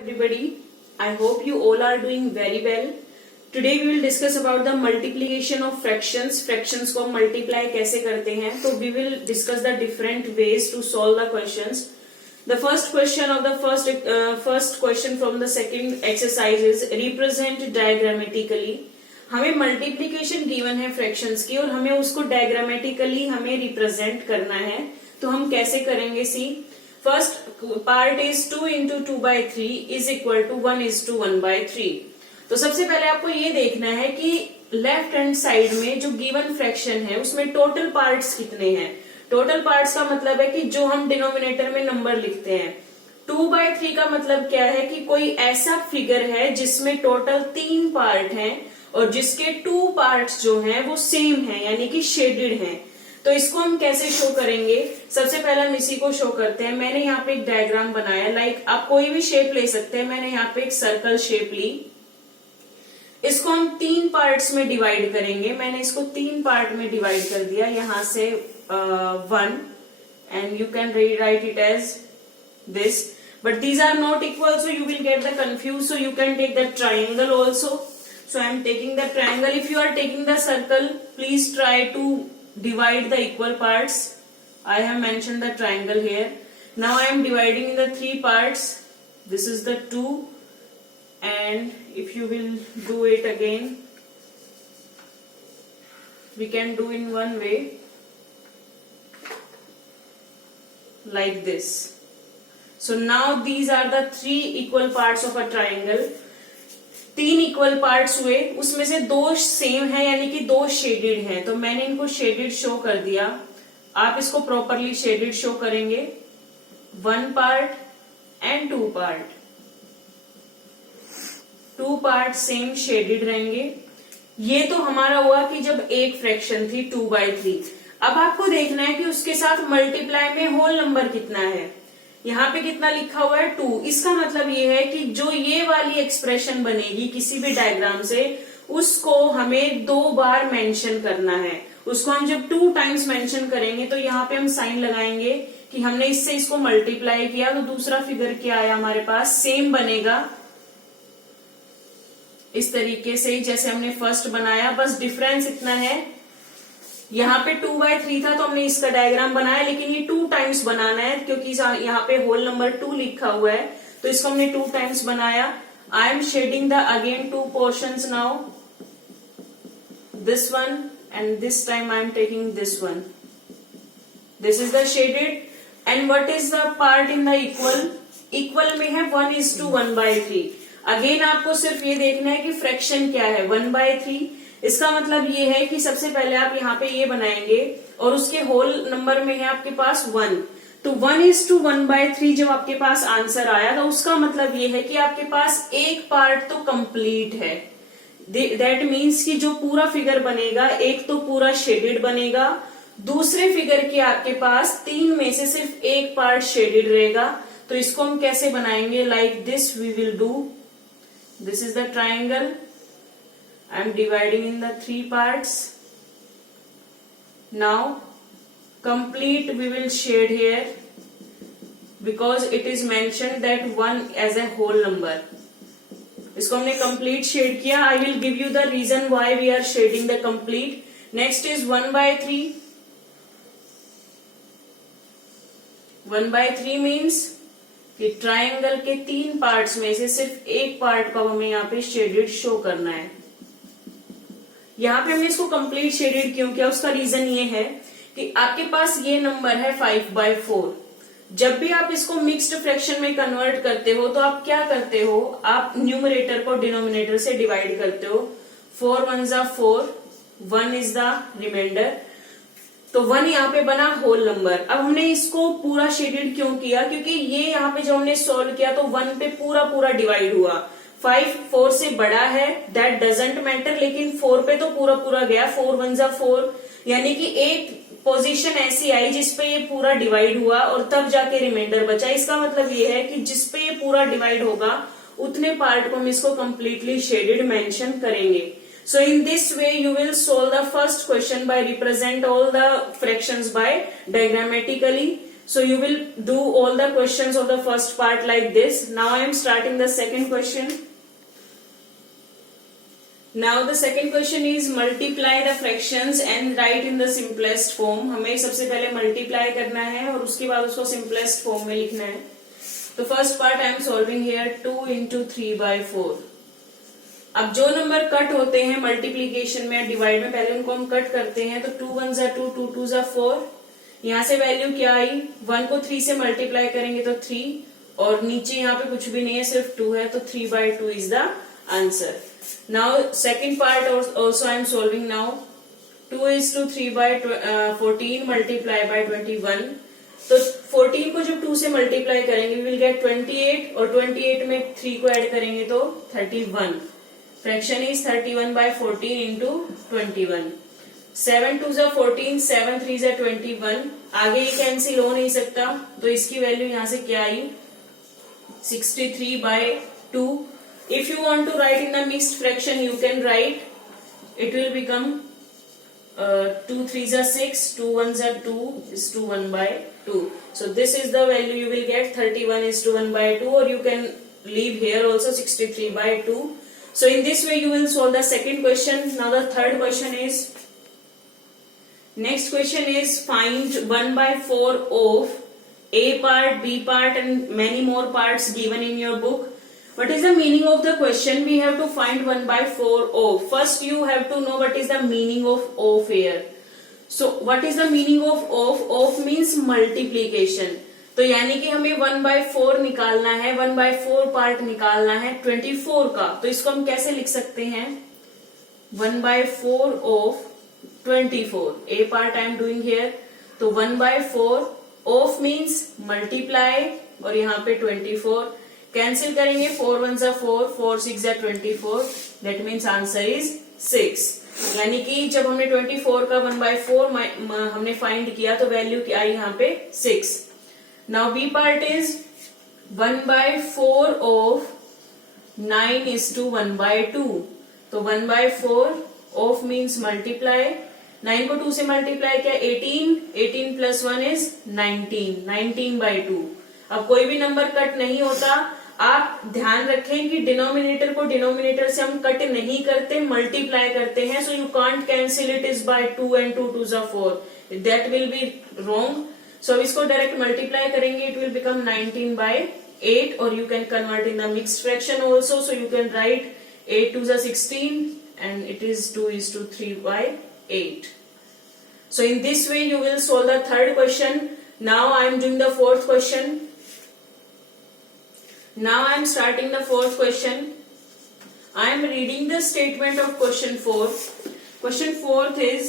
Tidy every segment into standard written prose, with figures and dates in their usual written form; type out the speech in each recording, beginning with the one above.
Everybody, I hope you all are doing very well. Today we will discuss about the multiplication of fractions. Fractions को multiply कैसे करते हैं? तो we will discuss the different ways to solve the questions. The first question of the first question from the second exercise is represent diagrammatically. हमें multiplication given है fractions की और हमें उसको diagrammatically हमें represent करना है. तो हम कैसे करेंगे? See. First part is 2 into 2 by 3 is equal to 1 is to 1 by 3. तो सबसे पहले आपको ये देखना है कि लेफ्ट हैंड साइड में जो गिवन फ्रैक्शन है उसमें टोटल पार्ट्स कितने हैं. टोटल पार्ट्स का मतलब है कि जो हम डिनोमिनेटर में नंबर लिखते हैं. 2 by 3 का मतलब क्या है कि कोई ऐसा फिगर है जिसमें टोटल 3 पार्ट हैं और जिसके 2 पार्ट्स जो हैं वो सेम हैं यानी कि शेडेड हैं. तो इसको हम कैसे शो करेंगे? सबसे पहले हम इसी को शो करते हैं. मैंने यहाँ पे एक डायग्राम बनाया. लाइक आप कोई भी शेप ले सकते हैं. मैंने यहाँ पे एक सर्कल शेप ली. इसको हम 3 पार्ट्स में डिवाइड करेंगे. मैंने इसको 3 पार्ट में डिवाइड कर दिया. यहां से 1 and you can write it as this, but these are not equal so you will get the confuse. So you can take the triangle also. So I am taking the triangle. If you are taking the circle please try to divide the equal parts. I have mentioned the triangle here. Now I am dividing in the 3 parts. This is the 2, and if you will do it again, we can do in one way like this. So now these are the 3 equal parts of a triangle. 3 equal parts हुए, उसमें से 2 same है यानी कि 2 shaded हैं. तो मैंने इनको शेडेड शो कर दिया. आप इसको प्रॉपरली शेडेड शो करेंगे. 1 part and 2 part. 2 part same shaded रहेंगे. ये तो हमारा हुआ कि जब एक फ्रैक्शन थी 2 by 3. अब आपको देखना है कि उसके साथ मल्टीप्लाई में होल नंबर कितना है. यहाँ पे कितना लिखा हुआ है 2. इसका मतलब ये है कि जो ये वाली एक्सप्रेशन बनेगी किसी भी डायग्राम से उसको हमें 2 बार मेंशन करना है. उसको हम जब 2 टाइम्स मेंशन करेंगे तो यहाँ पे हम साइन लगाएंगे कि हमने इससे इसको मल्टीप्लाई किया. तो दूसरा फिगर क्या आया हमारे पास? सेम बनेगा इस तरीके से जैसे हमने फर्स्ट बनाया. बस डिफरेंस इतना है, यहाँ पे 2 by 3 था तो हमने इसका डायग्राम बनाया, लेकिन ये 2 टाइम्स बनाना है क्योंकि यहाँ पे होल नंबर 2 लिखा हुआ है. तो इसको हमने 2 टाइम्स बनाया. I am shedding the again 2 portions now. This one and this time I am taking this one. This is the shaded. And what is the part in the equal? Equal में है 1 is to 1 by 3. Again आपको सिर्फ ये देखना है कि fraction क्या है 1 by 3. इसका मतलब ये है कि सबसे पहले आप यहाँ पे ये बनाएंगे और उसके होल नंबर में है आपके पास 1. तो 1 is to 1 by 3 जब आपके पास आंसर आया तो उसका मतलब ये है कि आपके पास एक पार्ट तो कंप्लीट है. दैट मीन्स कि जो पूरा फिगर बनेगा एक तो पूरा शेडेड बनेगा. दूसरे फिगर के आपके पास 3 में से सिर्फ एक पार्ट शेडेड रहेगा. तो इसको हम कैसे बनाएंगे? Like this we will do. This is the triangle. I am dividing in the 3 parts. Now complete we will shade here because it is mentioned that 1 as a whole number. इसको हमने complete shade किया. I will give you the reason why we are shading the complete. Next is 1 by 3. 1 by 3 means कि triangle के 3 parts में से सिर्फ एक part को हमें यहाँ पे शेडेड शो करना है. यहाँ पे हमने इसको कंप्लीट शेडेड क्यों किया? उसका रीजन ये है कि आपके पास ये नंबर है 5 by 4. जब भी आप इसको मिक्स्ड फ्रैक्शन में कन्वर्ट करते हो तो आप क्या करते हो? आप न्यूमरेटर को डिनोमिनेटर से डिवाइड करते हो. 4 1s are 4, 1 is the reminder. तो 1 यहाँ पे बना होल नंबर. अब हमने इसको पूरा शेडेड क्यों किया? क्योंकि ये यहाँ पे जब हमने सॉल्व किया तो 1 पे पूरा डिवाइड हुआ. 5 4 से बड़ा है दैट डजेंट मैटर, लेकिन 4 पे तो पूरा गया. 4 1s are 4 यानी कि एक पोजीशन ऐसी आई जिसपे ये पूरा डिवाइड हुआ और तब जाके रिमाइंडर बचा. इसका मतलब ये है कि जिसपे ये पूरा डिवाइड होगा उतने पार्ट को हम इसको कंप्लीटली शेडेड मेंशन करेंगे. So in this way you will solve the first question by represent all the fractions by diagrammatically. So you will do all the questions of the first part like this. Now I am starting the second question. Now the second question is multiply the fractions and write in the simplest form. हमें सबसे पहले multiply करना है और उसके बाद उसको simplest form में लिखना है. तो first part I am solving here 2 into 3/4. अब जो नंबर कट होते हैं मल्टीप्लीकेशन में डिवाइड में पहले उनको हम कट करते हैं. तो 2 1 जा 2, 2 2 जा 4. यहाँ से वैल्यू क्या आई, 1 को 3 से मल्टीप्लाई करेंगे तो 3 और नीचे यहाँ पे कुछ भी नहीं है सिर्फ 2 है तो 3/2 is the answer. Now second part also I am solving. Now 2 is to 3/14 multiply by 21. तो 14 को जब 2 से मल्टीप्लाई करेंगे वी विल गेट 28 और 28 में 3 को ऐड करेंगे तो 31. Fraction is 31/14 into 21. 7 2 जा 14, 7 3 जा 21. आगे ये कैंसिल हो नहीं सकता तो इसकी वैल्यू यहाँ से क्या आई 63/2. If you want to write in the mixed fraction you can write. It will become 2 3 जा 6, 2 1 जा 2 is to 1/2. So this is the value you will get 31 is to 1/2 or you can leave here also 63/2. So in this way you will solve the second question. Now the third question is, next question is find 1/4 of A part, B part and many more parts given in your book. What is the meaning of the question? We have to find 1/4 of. First you have to know what is the meaning of here. So what is the meaning of? Of means multiplication. तो यानी कि हमें 1/4 निकालना है, 1/4 part निकालना है 24 का. तो इसको हम कैसे लिख सकते हैं 1/4 of 24. A part I am doing here. तो 1/4 of means multiply और यहाँ पे 24 कैंसिल करेंगे. 4 1 जा 4, 4 6 जा 24. That means answer is 6. यानी कि जब हमने 24 का 1/4 हमने फाइंड किया तो वैल्यू क्या आई यहाँ पे 6. Now B part is 1/4 of 9 is to 1/2. तो 1/4 of means multiply. 9 को 2 से मल्टीप्लाई किया 18, 18 plus 1 is 19, 19/2. अब कोई भी नंबर कट नहीं होता. आप ध्यान रखें कि डिनोमिनेटर को डिनोमिनेटर से हम कट नहीं करते, मल्टीप्लाई करते हैं. So you can't cancel it is by 2 and 2 2 जा 4. That will be wrong. सो अब इसको डायरेक्ट मल्टीप्लाई करेंगे इट विल बिकम 19/8 और you can convert in the mixed fraction also. So you can write 8 2 जा 16 and it is 2 is to 3/8. So in this way you will solve the third question. Now I am doing the fourth question. Now I am starting the fourth question. I am reading the statement of question 4. Question 4 is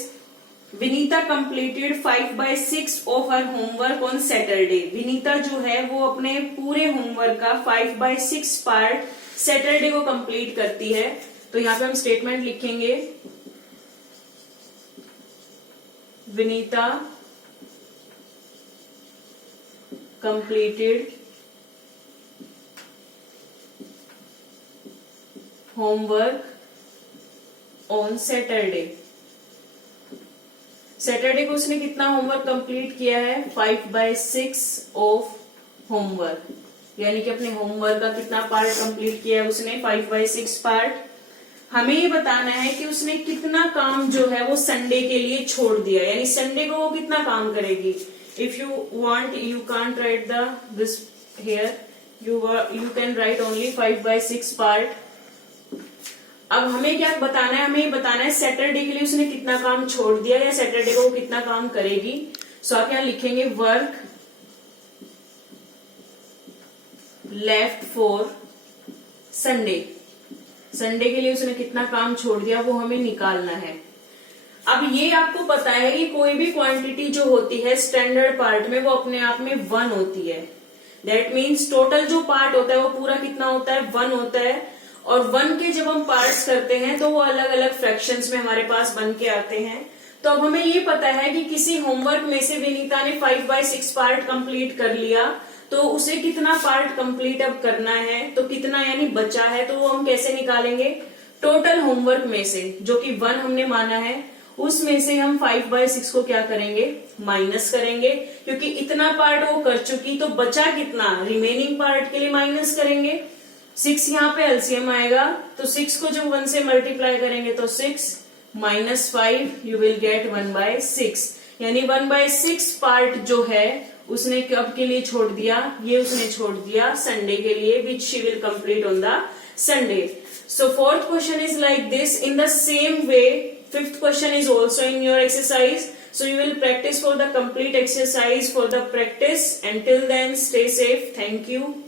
Vinita completed 5/6 of her homework on Saturday. Vinita जो है वो अपने पूरे homework का 5/6 part Saturday को complete करती है. तो यहाँ पे हम स्टेटमेंट लिखेंगे Vinita completed homework on Saturday. Saturday को उसने कितना होमवर्क कंप्लीट किया है 5/6 ऑफ होमवर्क. यानी कि अपने होमवर्क का कितना पार्ट कंप्लीट किया है उसने 5/6 पार्ट. हमें ये बताना है कि उसने कितना काम जो है वो संडे के लिए छोड़ दिया. यानी संडे को वो कितना काम करेगी. If you want you can't right this here. You can right only 5/6 part. अब हमें क्या बताना है, हमें बताना है सैटरडे के लिए उसने कितना काम छोड़ दिया या सैटरडे को वो कितना काम करेगी. सो आप यहाँ लिखेंगे work left for Sunday. Sunday के लिए उसने कितना काम छोड़ दिया वो हमें निकालना है. अब ये आपको पता है कि कोई भी क्वांटिटी जो होती है स्टैंडर्ड पार्ट में वो अपने आप में 1 होती है. दैट मीन्स टोटल जो पार्ट होता है वो पूरा कितना होता है 1 होता है. और 1 के जब हम पार्ट्स करते हैं तो वो अलग अलग फ्रैक्शंस में हमारे पास बन के आते हैं. तो अब हमें ये पता है कि किसी होमवर्क में से विनीता ने 5/6 पार्ट कंप्लीट कर लिया तो उसे कितना पार्ट कंप्लीट अब करना है. तो कितना यानी बचा है तो वो हम कैसे निकालेंगे टोटल होमवर्क में से जो कि 1 हमने माना है उसमें से हम 5/6 को क्या करेंगे, माइनस करेंगे, क्योंकि इतना पार्ट वो कर चुकी, तो बचा कितना, रिमेनिंग पार्ट के लिए माइनस करेंगे। 6 यहाँ पे एलसीएम आएगा, तो 6 को जब 1 से मल्टीप्लाई करेंगे तो 6 - 5 यू विल गेट 1/6, यानी 1/6 पार्ट जो है उसने कब के लिए छोड़ दिया, ये उसने छोड़ दिया संडे के लिए, which she will complete on the Sunday. So fourth question is like this. In the same way, fifth question is also in your exercise. So you will practice for the complete exercise for the practice. Until then, stay safe. Thank you.